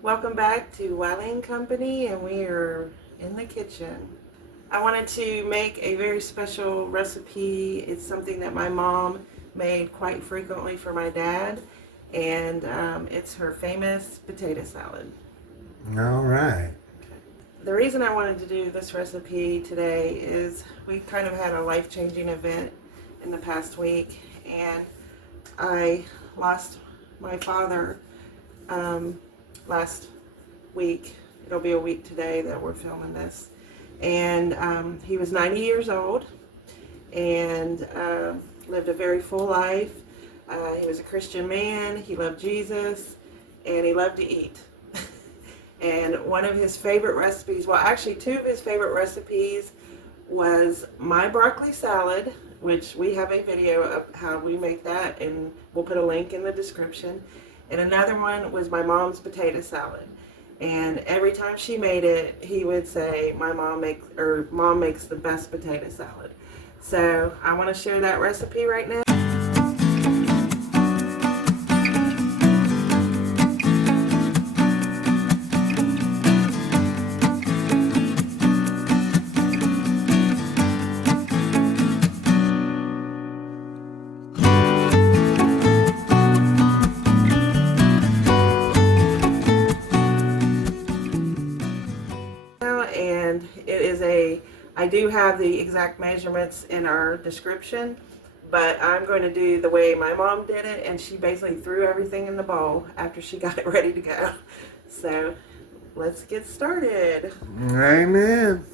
Welcome back to Wiley Company, and we are in the kitchen. I wanted to make a very special recipe. It's something that my mom made quite frequently for my dad, and it's her famous potato salad. All right. The reason I wanted to do this recipe today is we kind of had a life-changing event in the past week, and I lost my father last week. It'll be a week today that we're filming this. And he was 90 years old and lived a very full life. He was a Christian man. He loved Jesus and he loved to eat. And one of his favorite recipes, well, actually two of his favorite recipes was my broccoli salad, which we have a video of how we make that, and we'll put a link in the description. And another one was my mom's potato salad. And every time she made it, he would say, mom makes the best potato salad. So I want to share that recipe right now. And I do have the exact measurements in our description, but I'm going to do the way my mom did it, and she basically threw everything in the bowl after she got it ready to go. So let's get started. Amen.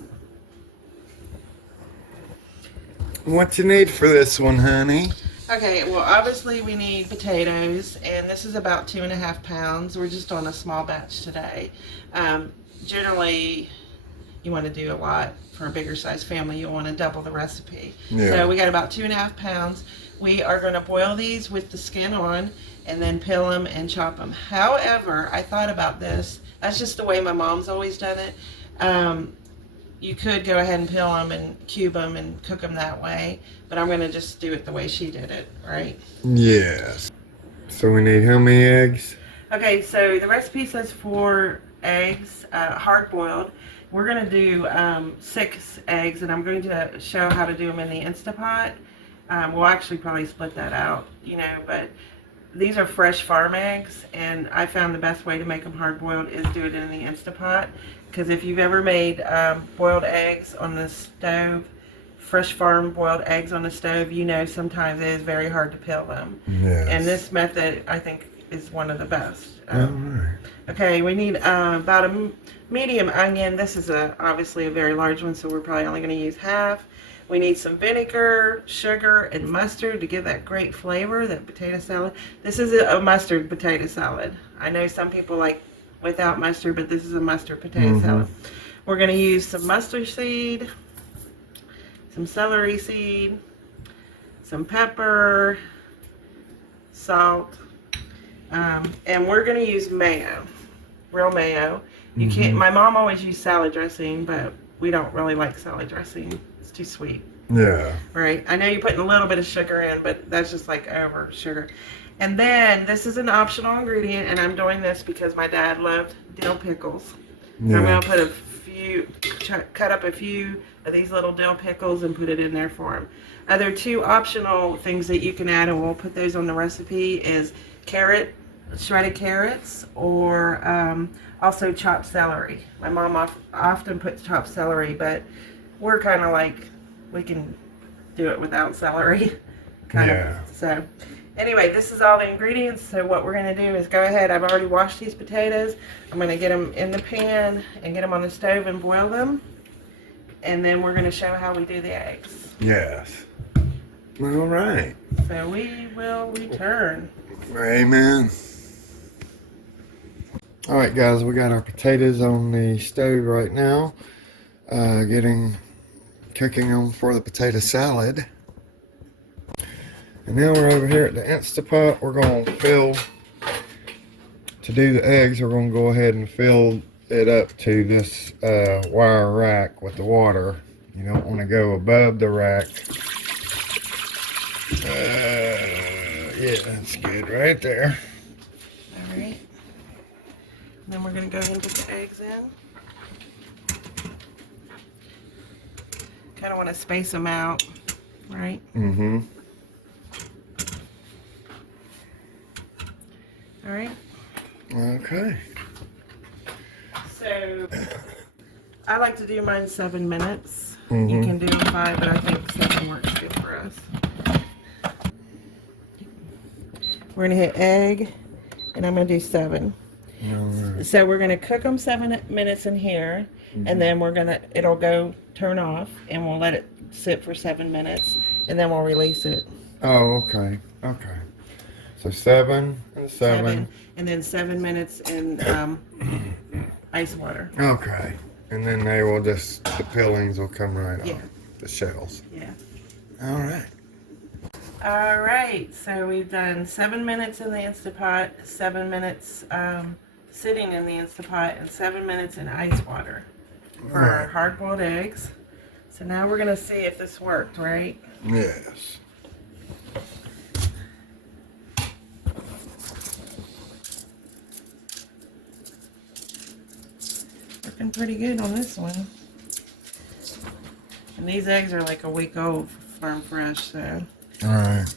What you need for this one, honey? Okay, well, obviously we need potatoes, and this is about 2.5 pounds. We're just on a small batch today. Generally, you want to do a lot for a bigger size family. You'll want to double the recipe. Yeah. So we got about 2.5 pounds. We are going to boil these with the skin on and then peel them and chop them. However, I thought about this. That's just the way my mom's always done it. You could go ahead and peel them and cube them and cook them that way, but I'm going to just do it the way she did it, right? Yes. So we need how many eggs? Okay, so the recipe says 4 eggs, hard boiled. We're going to do 6 eggs, and I'm going to show how to do them in the Instapot. We'll actually probably split that out, but these are fresh farm eggs, and I found the best way to make them hard boiled is do it in the Instapot, because if you've ever made boiled eggs on the stove, fresh farm boiled eggs on the stove, sometimes it is very hard to peel them. Yes. And this method, I think, is one of the best. All right. Okay, we need about a medium onion. This is obviously a very large one, so we're probably only going to use half. We need some vinegar, sugar, and mustard to give that great flavor, that potato salad. This is a mustard potato salad. I know some people like without mustard, but this is a mustard potato salad. We're going to use some mustard seed, some celery seed, some pepper, salt, and we're going to use mayo, real mayo. You can't. My mom always used salad dressing, but we don't really like salad dressing. It's too sweet. Yeah. Right. I know you're putting a little bit of sugar in, but that's just like over sugar. And then this is an optional ingredient, and I'm doing this because my dad loved dill pickles. Yeah. So I'm going to put cut up a few of these little dill pickles and put it in there for him. Other 2 optional things that you can add, and we'll put those on the recipe, is shredded carrots, or also chopped celery. My mom often puts chopped celery, but we're kind of like, we can do it without celery. kind of. So anyway, this is all the ingredients. So what we're going to do is go ahead. I've already washed these potatoes. I'm going to get them in the pan and get them on the stove and boil them. And then we're going to show how we do the eggs. Yes. All right. So we will return. Amen. All right, guys, we got our potatoes on the stove right now, cooking them for the potato salad. And now we're over here at the Instapot. We're going to to do the eggs, we're going to go ahead and fill it up to this wire rack with the water. You don't want to go above the rack. Yeah, that's good right there. All right. Then we're going to go ahead and put the eggs in. Kind of want to space them out, right? Mm-hmm. All right. Okay. So I like to do mine 7 minutes. Mm-hmm. You can do 5, but I think 7 works good for us. We're gonna hit egg, and I'm gonna do 7. Alright. So we're gonna cook them 7 minutes in here, and then it'll go turn off, and we'll let it sit for 7 minutes, and then we'll release it. Oh, okay. Okay. So 7 and 7. And then 7 minutes in ice water. Okay. And then they will just, the peelings will come right off. Yeah. The shells. Yeah. All right. All right. So we've done 7 minutes in the Instapot, 7 minutes sitting in the Instapot, and 7 minutes in ice water for our hard-boiled eggs. So now we're gonna see if this worked, right? Yes. Working pretty good on this one. And these eggs are like a week old, farm fresh, so. All right.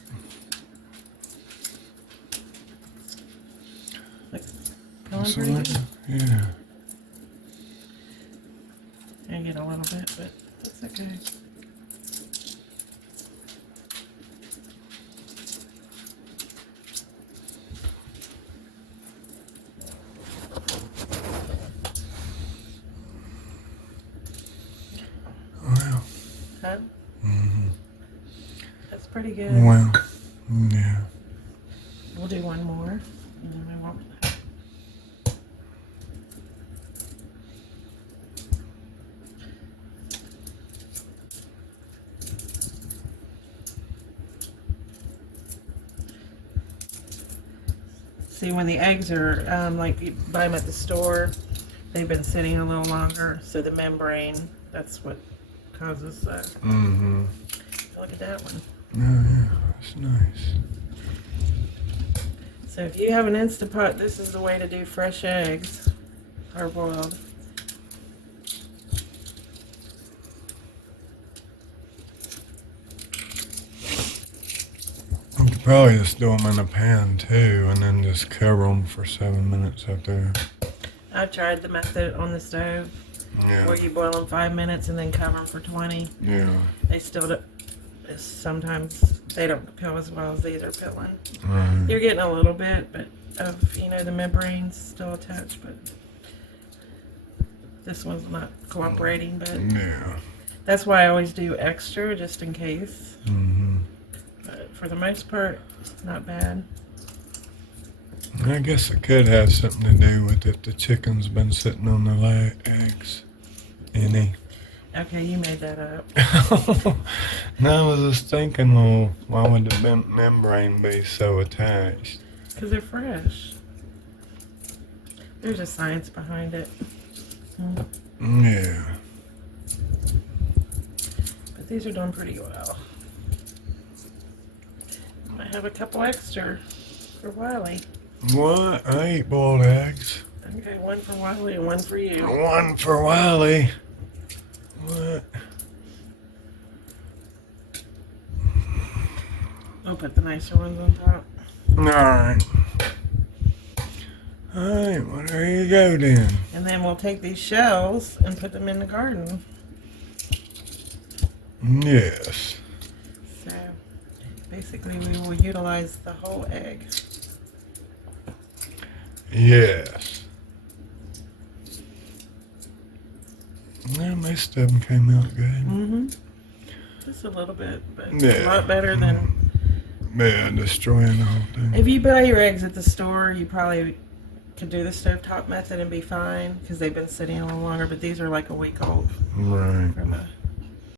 Like, going pretty good. Yeah. I get a little bit, but that's okay. Well. Huh? Mm-hmm. That's pretty good. Well. Yeah. We'll do one more, and then we won't. See, when the eggs are, like you buy them at the store, they've been sitting a little longer, so the membrane, that's what causes that. Mm-hmm. Look at that one. Oh, yeah. That's nice. So if you have an Instapot, this is the way to do fresh eggs, hard boiled. You could probably just do them in a pan too, and then just cover them for 7 minutes up there. I've tried the method on the stove, Yeah. where you boil them 5 minutes and then cover them for 20. Yeah. They still do, sometimes they don't peel as well as these are peeling. Right. You're getting a little bit, but of, the membrane's still attached, but this one's not cooperating, but Yeah. that's why I always do extra just in case. Mm-hmm. But for the most part, not bad. I guess it could have something to do with if the chicken's been sitting on the eggs. Any? Okay, you made that up. No, I was just thinking, well, why would the membrane be so attached? Because they're fresh. There's a science behind it. Yeah. But these are doing pretty well. Might have a couple extra for Wiley. What? I ate boiled eggs. Okay, one for Wiley and one for you. One for Wiley. What? I'll put the nicer ones on top. Alright. Alright, well, there you go then. And then we'll take these shells and put them in the garden. Yes. So basically we will utilize the whole egg. Yes. Yeah, most of them came out good. Mm-hmm. Just a little bit, but Yeah. a lot better than... Yeah, destroying the whole thing. If you buy your eggs at the store, you probably could do the stovetop method and be fine because they've been sitting a little longer, but these are like a week old. Right. From a...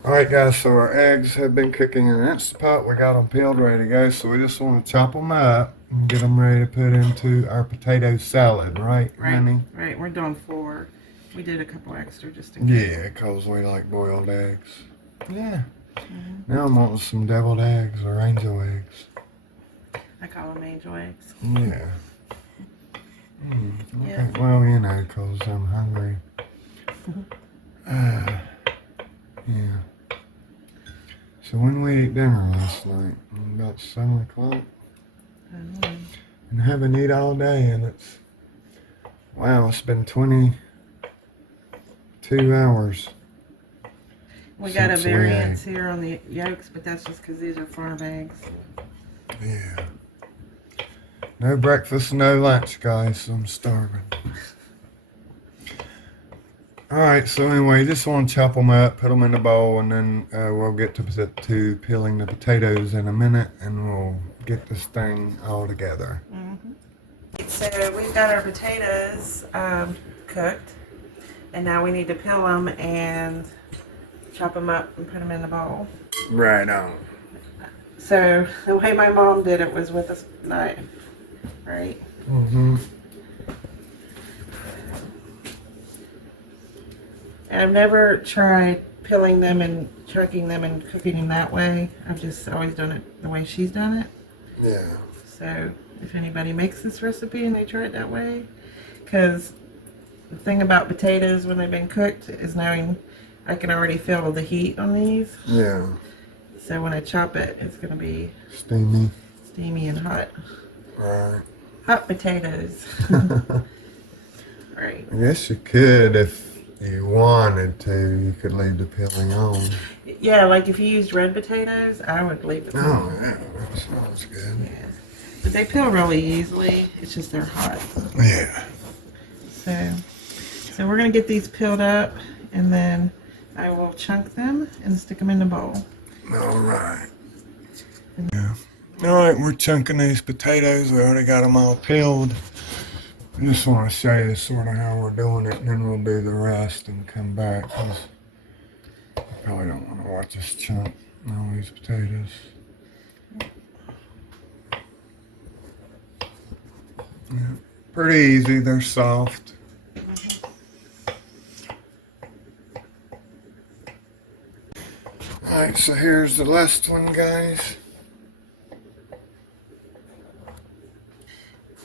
Alright guys, so our eggs have been cooking in an Instapot. We got them peeled, ready to go. So we just want to chop them up and get them ready to put into our potato salad, right, honey? Right, we're doing 4. We did a couple extra just in case. Yeah, because we like boiled eggs. Yeah. Mm-hmm. Now I'm wanting some deviled eggs or angel eggs. I call them angel eggs. Yeah. Okay. Yeah. Well, you know, 'cause I'm hungry. Yeah. So when we ate dinner last night, about 7 o'clock, and haven't eaten all day, and it's been 22 hours. We got a Since we variance ate. here on the yolks, but that's just because these are farm eggs. Yeah. No breakfast, no lunch, guys. I'm starving. Alright, so anyway, just want to chop them up, put them in the bowl, and then we'll get to peeling the potatoes in a minute, and we'll get this thing all together. So we've got our potatoes cooked, and now we need to peel them and chop them up and put them in the bowl. Right on. So the way my mom did it was with a knife, right? Mm-hmm. And I've never tried peeling them and chunking them and cooking them that way. I've just always done it the way she's done it. Yeah. So if anybody makes this recipe and they try it that way, because the thing about potatoes when they've been cooked is knowing I can already feel the heat on these. Yeah. So when I chop it, it's going to be Steamy. steamy and hot. Right. Hot potatoes. Right. I guess you could, if you wanted to, you could leave the peeling on. Yeah, like if you used red potatoes, I would leave it. Oh, yeah, that sounds good. Yeah. But they peel really easily. It's just they're hot. Yeah. So we're going to get these peeled up, and then I will chunk them and stick them in the bowl. All right. Yeah. All right, we're chunking these potatoes. We already got them all peeled. I just want to show you sort of how we're doing it, and then we'll do the rest and come back. 'Cause I probably don't want to watch us chunk all these potatoes. Yeah. Pretty easy. They're soft. Alright, so here's the last one, guys.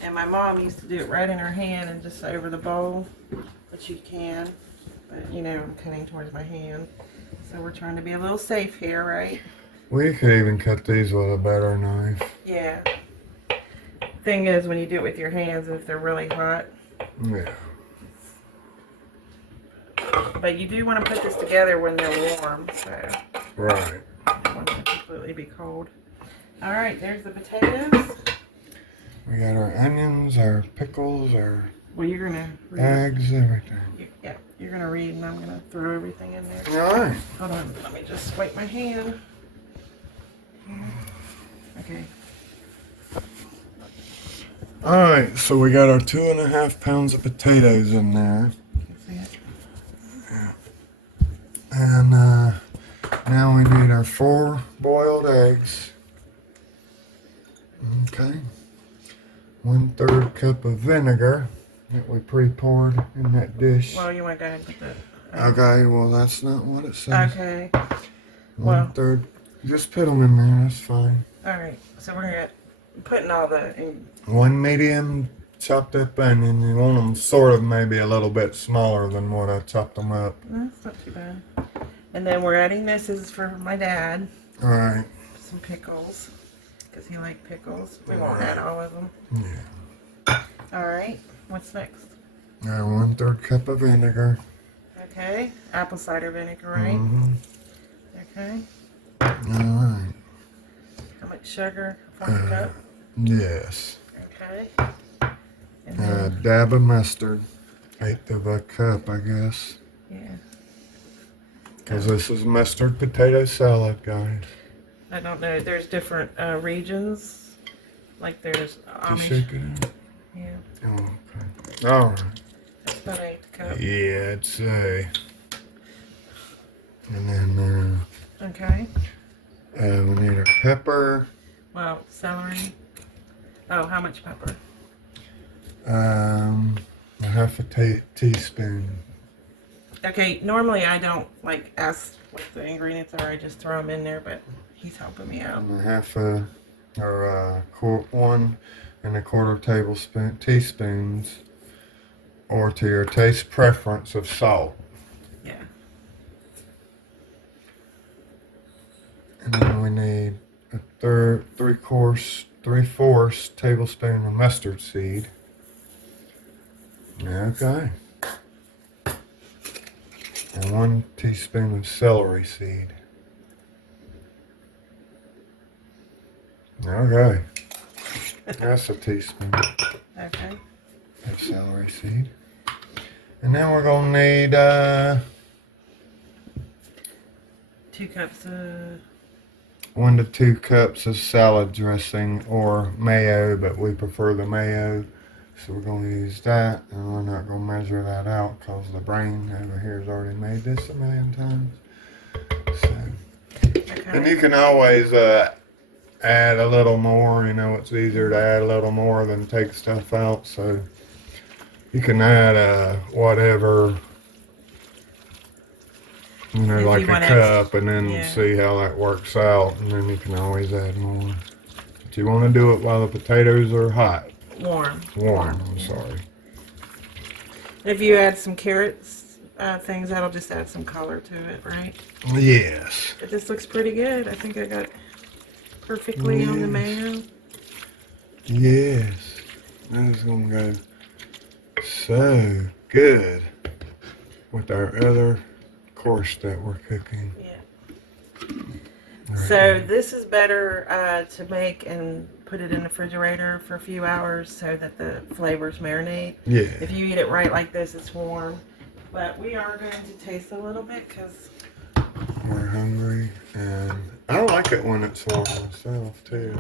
And my mom used to do it right in her hand and just over the bowl, but you can. But you know, I'm cutting towards my hand. So we're trying to be a little safe here, right? We could even cut these with a better knife. Yeah. Thing is, when you do it with your hands, if they're really hot. Yeah. But you do want to put this together when they're warm, so Right. you don't want them to completely be cold. All right, there's the potatoes. We got our onions, our pickles, our Well, you're gonna read. eggs, everything. Yeah, you're gonna read, and I'm gonna throw everything in there. Alright. Hold on, let me just wipe my hand. Okay. Alright, so we got our 2.5 pounds of potatoes in there. See it? And now we need our 4 boiled eggs. Okay. 1/3 cup of vinegar that we pre-poured in that dish. Well, you want to go ahead and put that. Okay, well that's not what it says. Okay. Well. 1/3. Just put them in there, that's fine. All right. So we're gonna putting all the. 1 medium chopped up onion. You want them sort of maybe a little bit smaller than what I chopped them up. That's not too bad. And then we're adding this is for my dad. Alright. Some pickles, because he liked pickles. We won't add all of them. Yeah. All right. What's next? 1/3 cup of vinegar. Okay. Apple cider vinegar, right? Mm-hmm. Okay. Alright. How much sugar? 1 cup. Yes. Okay. And A then, dab of mustard. 1/8 of a cup, I guess. yeah. Because this is mustard potato salad, guys. I don't know. There's different regions. Like there's Did you Amish. shake it out? Yeah. Oh, okay. Alright. That's about 1/8 cup. Yeah, I'd say. And then Okay. we need our pepper. Well, celery. Oh, how much pepper? A half a teaspoon. Okay, normally I don't like ask what the ingredients are. I just throw them in there, but he's helping me out. And a half a, or a quart, 1 1/4 teaspoons, or to your taste preference of salt. Yeah. And then we need a 3/4 tablespoon of mustard seed. Okay. And 1 teaspoon of celery seed. Okay. That's a teaspoon Okay. of celery seed. And now we're going to need 2 cups of 1 to 2 cups of salad dressing or mayo, but we prefer the mayo. So we're going to use that, and we're not going to measure that out because the brain over here has already made this a million times. So, and you can always add a little more. You know, it's easier to add a little more than take stuff out. So you can add whatever, you know, If like you a want cup, and then yeah. see how that works out, and then you can always add more. But you want to do it while the potatoes are hot. warm. Warm, I'm sorry. If you add some carrots, things, that'll just add some color to it, right? Yes. But this looks pretty good. I think I got perfectly on the mayo. Yes. This is going to go so good with our other course that we're cooking. Yeah. Right. So this is better to make and put it in the refrigerator for a few hours so that the flavors marinate. Yeah. If you eat it right like this, it's warm. But we are going to taste a little bit because we're hungry, and I like it when it's warm myself too.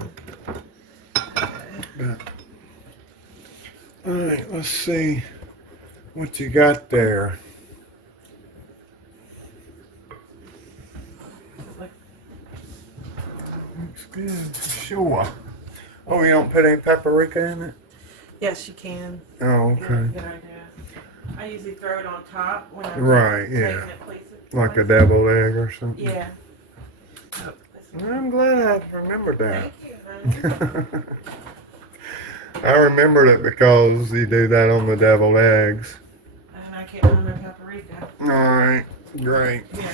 But, all right, let's see what you got there. Looks good. Sure. Oh, you don't put any paprika in it? yes, you can. Oh, okay. Good idea. I usually throw it on top when I'm Right, taking yeah. it places. Like a deviled egg or something? Yeah. I'm glad I remembered that. Thank you, honey. I remembered it because you do that on the deviled eggs. And I can't remember paprika. Alright, great. Yeah.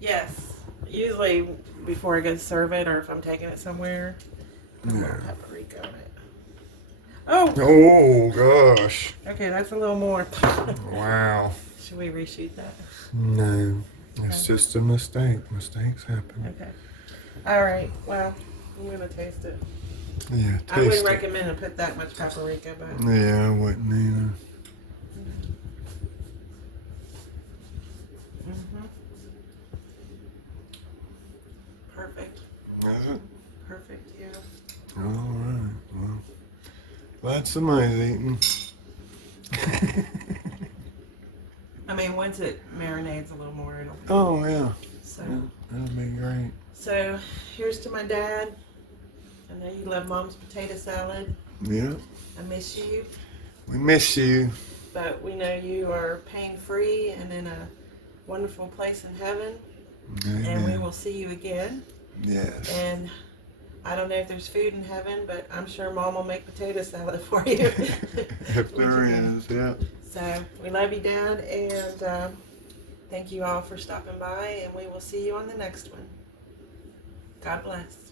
Yes. Usually before I go to serve it or if I'm taking it somewhere, I want paprika on it. Oh! Oh, gosh. Okay, that's a little more. Wow. Should we reshoot that? No, it's just a mistake. Mistakes happen. Okay. All right. Well, I'm going to taste it. Yeah, taste I wouldn't it. recommend to put that much paprika, but... Yeah, I wouldn't either. Mm-hmm. Perfect. Is it? Perfect, yeah. All right. Well, glad somebody's eating. I mean, once it marinates a little more, it'll be... Oh, yeah. So, Yeah, that'll be great. so here's to my dad. I know you love Mom's potato salad. Yeah. I miss you. We miss you. But we know you are pain-free and in a wonderful place in heaven. Amen. And we will see you again. Yes. And I don't know if there's food in heaven, but I'm sure Mom will make potato salad for you. If there is, yeah. So we love you, Dad, and thank you all for stopping by, and we will see you on the next one. God bless.